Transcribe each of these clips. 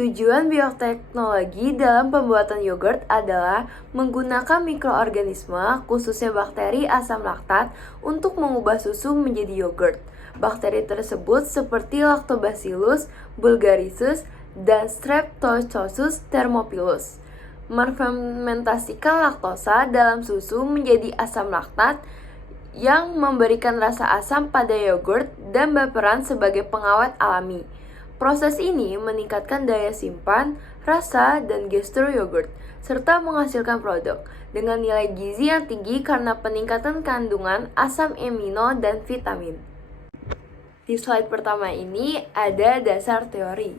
Tujuan bioteknologi dalam pembuatan yogurt adalah menggunakan mikroorganisme, khususnya bakteri asam laktat, untuk mengubah susu menjadi yogurt. Bakteri tersebut seperti Lactobacillus bulgarisus dan Streptococcus thermophilus merfermentasikan laktosa dalam susu menjadi asam laktat yang memberikan rasa asam pada yogurt dan berperan sebagai pengawet alami. Proses ini meningkatkan daya simpan, rasa, dan gestur yogurt, serta menghasilkan produk dengan nilai gizi yang tinggi karena peningkatan kandungan asam amino dan vitamin. Di slide pertama ini ada dasar teori.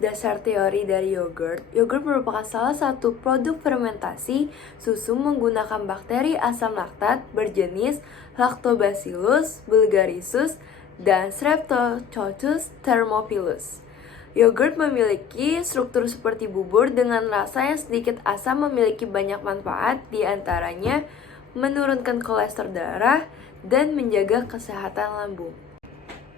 Dasar teori dari yogurt. Yogurt merupakan salah satu produk fermentasi susu menggunakan bakteri asam laktat berjenis Lactobacillus bulgarisus dan Streptococcus thermophilus. Yogurt memiliki struktur seperti bubur dengan rasa yang sedikit asam, memiliki banyak manfaat, diantaranya menurunkan kolesterol darah dan menjaga kesehatan lambung.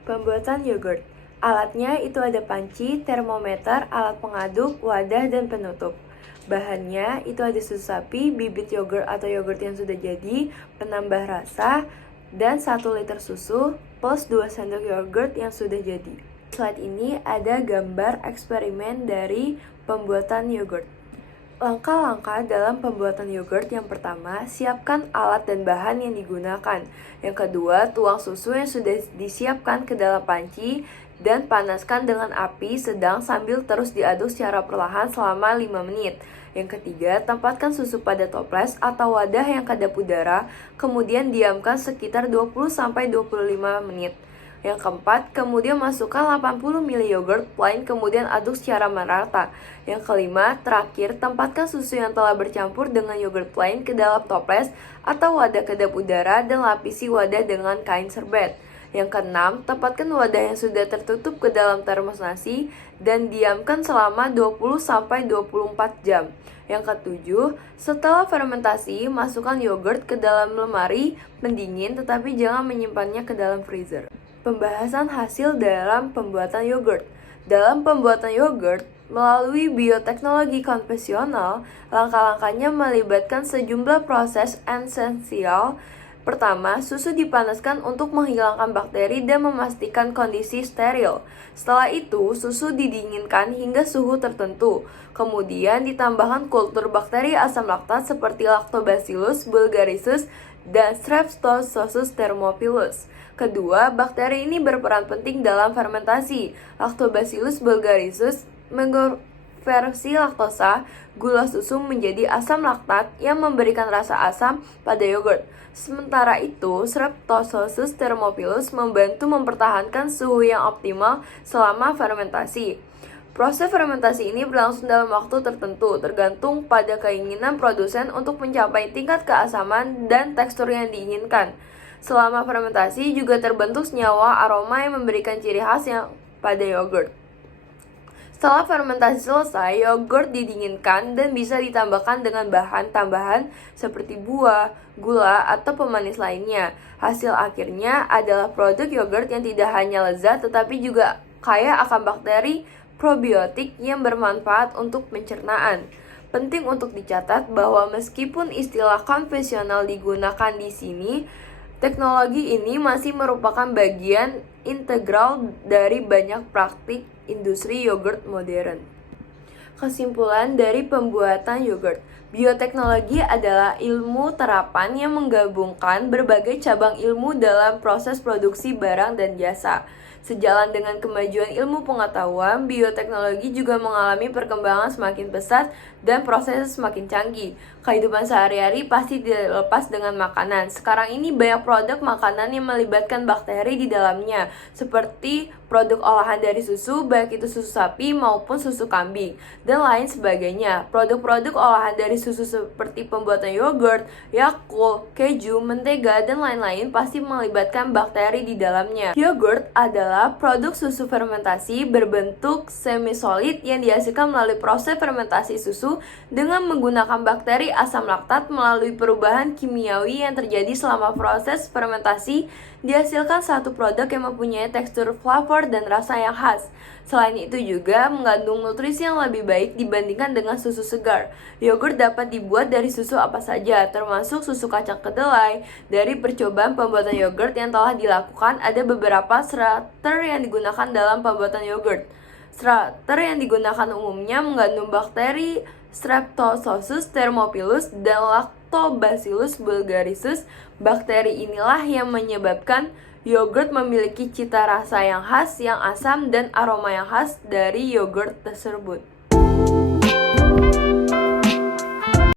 Pembuatan yogurt. Alatnya itu ada panci, termometer, alat pengaduk, wadah, dan penutup. Bahannya itu ada susu sapi, bibit yogurt atau yogurt yang sudah jadi, penambah rasa, dan 1 liter susu plus 2 sendok yogurt yang sudah jadi. Slide ini ada gambar eksperimen dari pembuatan yogurt. Langkah-langkah dalam pembuatan yogurt. Yang pertama, siapkan alat dan bahan yang digunakan. Yang kedua, tuang susu yang sudah disiapkan ke dalam panci dan panaskan dengan api sedang sambil terus diaduk secara perlahan selama 5 menit. Yang ketiga, tempatkan susu pada toples atau wadah yang kedap udara, kemudian diamkan sekitar 20-25 menit. Yang keempat, kemudian masukkan 80 ml yogurt plain, kemudian aduk secara merata. Yang kelima, terakhir, tempatkan susu yang telah bercampur dengan yogurt plain ke dalam toples atau wadah kedap udara dan lapisi wadah dengan kain serbet. Yang keenam, tempatkan wadah yang sudah tertutup ke dalam termos nasi dan diamkan selama 20-24 jam. Yang ketujuh, setelah fermentasi, masukkan yogurt ke dalam lemari pendingin tetapi jangan menyimpannya ke dalam freezer. Pembahasan hasil dalam pembuatan yogurt. Dalam pembuatan yogurt, melalui bioteknologi konvensional, langkah-langkahnya melibatkan sejumlah proses esensial. Pertama, susu dipanaskan untuk menghilangkan bakteri dan memastikan kondisi steril. Setelah itu, susu didinginkan hingga suhu tertentu. Kemudian ditambahkan kultur bakteri asam laktat seperti Lactobacillus bulgarisus dan Streptococcus thermophilus. Kedua, bakteri ini berperan penting dalam fermentasi. Lactobacillus bulgarisus mengonversi laktosa, gula susu menjadi asam laktat yang memberikan rasa asam pada yogurt. Sementara itu, Streptococcus thermophilus membantu mempertahankan suhu yang optimal selama fermentasi. Proses fermentasi ini berlangsung dalam waktu tertentu, tergantung pada keinginan produsen untuk mencapai tingkat keasaman dan tekstur yang diinginkan. Selama fermentasi juga terbentuk senyawa aroma yang memberikan ciri khas yang pada yogurt. Setelah fermentasi selesai, yogurt didinginkan dan bisa ditambahkan dengan bahan tambahan seperti buah, gula, atau pemanis lainnya. Hasil akhirnya adalah produk yogurt yang tidak hanya lezat tetapi juga kaya akan bakteri probiotik yang bermanfaat untuk pencernaan. Penting untuk dicatat bahwa meskipun istilah konvensional digunakan di sini, teknologi ini masih merupakan bagian integral dari banyak praktik industri yogurt modern. Kesimpulan dari pembuatan yogurt. Bioteknologi adalah ilmu terapan yang menggabungkan berbagai cabang ilmu dalam proses produksi barang dan jasa. Sejalan dengan kemajuan ilmu pengetahuan, bioteknologi juga mengalami perkembangan semakin pesat dan prosesnya semakin canggih. Kehidupan sehari-hari pasti tidak lepas dengan makanan. Sekarang ini banyak produk makanan yang melibatkan bakteri di dalamnya, seperti produk olahan dari susu, baik itu susu sapi maupun susu kambing, dan lain sebagainya. Produk-produk olahan dari susu seperti pembuatan yogurt, Yakult, keju, mentega, dan lain-lain pasti melibatkan bakteri di dalamnya. Yogurt adalah produk susu fermentasi berbentuk semi-solid yang dihasilkan melalui proses fermentasi susu dengan menggunakan bakteri asam laktat melalui perubahan kimiawi yang terjadi selama proses fermentasi dihasilkan satu produk yang mempunyai tekstur flavor dan rasa yang khas. Selain itu juga mengandung nutrisi yang lebih baik dibandingkan dengan susu segar. Yogurt dapat dibuat dari susu apa saja, termasuk susu kacang kedelai. Dari percobaan pembuatan yogurt yang telah dilakukan, ada beberapa starter yang digunakan dalam pembuatan yogurt. Starter yang digunakan umumnya mengandung bakteri Streptococcus thermophilus dan Lactobacillus bulgarisus. Bakteri inilah yang menyebabkan yogurt memiliki cita rasa yang khas, yang asam, dan aroma yang khas dari yogurt tersebut.